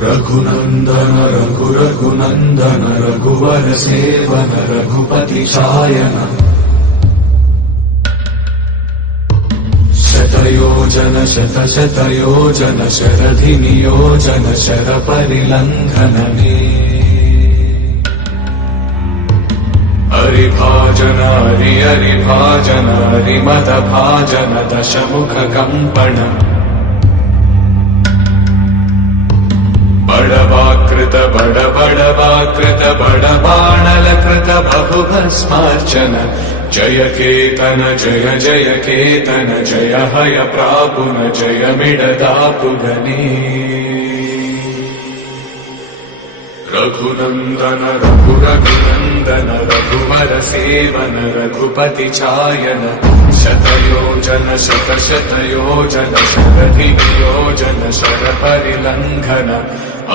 रघुनन्दन रघुनन्दन रघुवर seven Raghupati चायन शतयोजन शतशतयोजन शरधि नियोजन sir परिलङ्घनने हरिभाजन हरिभाजन हरिमदभाजन दशमुख कम्पण बड़वाकृत बड़बाणलकृत बहुभस्मार्चन जय केतन जय जय केतन जय हय प्रापुन जय मिडदापुगने रघुनन्दन रघुनन्दन रघुवर सेवन रघुपति चायन शतयोजन शतशतयोजन शरधि नियोजन शर परिलङ्घन